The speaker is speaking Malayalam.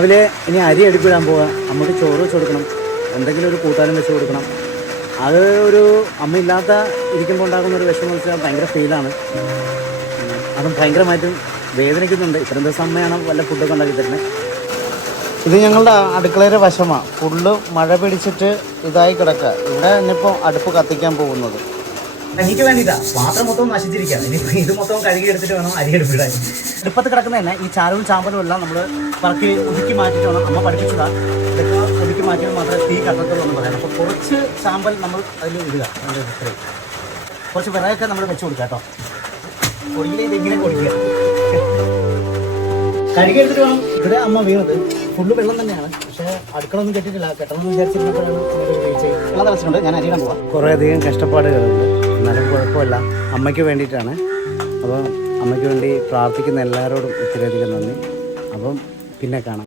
രാവിലെ ഇനി അരി അടുപ്പിടാൻ പോവുക. അമ്മക്ക് ചോറ് വെച്ച് കൊടുക്കണം, എന്തെങ്കിലും ഒരു കൂട്ടാനും വെച്ച് കൊടുക്കണം. അത് ഒരു അമ്മ ഇല്ലാത്ത ഇരിക്കുമ്പോൾ ഉണ്ടാകുന്ന ഒരു വിഷമം വെച്ചാൽ ഭയങ്കര ഫീലാണ്. അതും ഭയങ്കരമായിട്ടും വേദനിക്കുന്നുണ്ട്. ഇത്രയും ദിവസം അമ്മയാണ് വല്ല ഫുഡൊക്കെ ഉണ്ടാക്കി തരുന്നത്. ഇത് ഞങ്ങളുടെ അടുക്കളയുടെ വശമാണ്. ഫുള്ള് മഴ പിടിച്ചിട്ട് ഇതായി കിടക്കുക. ഇവിടെ ഇന്നിപ്പോൾ അടുപ്പ് കത്തിക്കാൻ പോകുന്നത് എനിക്ക് വേണ്ടിയിട്ടാ. പാത്രം മൊത്തം നശിച്ചിരിക്കുകയാണ്. ഇനി ഇത് മൊത്തം കഴുകി എടുത്തിട്ട് വേണം അരി എടുപ്പിടാൻ. അടുപ്പത്ത് കിടക്കുന്ന തന്നെ ഈ ചാരവും ചാമ്പലും എല്ലാം നമ്മൾ പറക്കി ഒതുക്കി മാറ്റിയിട്ട് വേണം. അമ്മ പഠിപ്പിച്ചതാ, ഇതൊക്കെ ഒതുക്കി മാറ്റിയാൽ മാത്രമേ തീ കത്തത്തുള്ളൂ എന്ന് പറയാം. അപ്പോൾ കുറച്ച് ചാമ്പൽ നമ്മൾ അതിൽ ഇടുക. ഇത്രയും കുറച്ച് വിറകൊക്കെ നമ്മൾ വെച്ച് കൊടുക്കുക കേട്ടോ. പൊടിയിലെ ഇതിങ്ങനെ പൊടിക്കുക. കഴുകി എടുത്തിട്ട് വേണം. ഇവിടെ അമ്മ വീണത് ഫുള്ള് വെള്ളം തന്നെയാണ്. പക്ഷേ അടുക്കളൊന്നും കെട്ടിയിട്ടില്ല. കെട്ടണമെന്ന് വിചാരിച്ചിരുന്നപ്പോഴാണ് വെള്ളം തിളച്ചിട്ടുണ്ട്. ഞാൻ അരിയാൻ പോവാം. കുറേയധികം കഷ്ടപ്പാടുകളുണ്ട്, എന്നാലും കുഴപ്പമില്ല. അമ്മയ്ക്ക് വേണ്ടിയിട്ടാണ്. അപ്പോൾ അമ്മയ്ക്ക് വേണ്ടി പ്രാർത്ഥിക്കുന്ന എല്ലാവരോടും ഒത്തിരിയധികം നന്ദി. അപ്പം പിന്നെ കാണാം.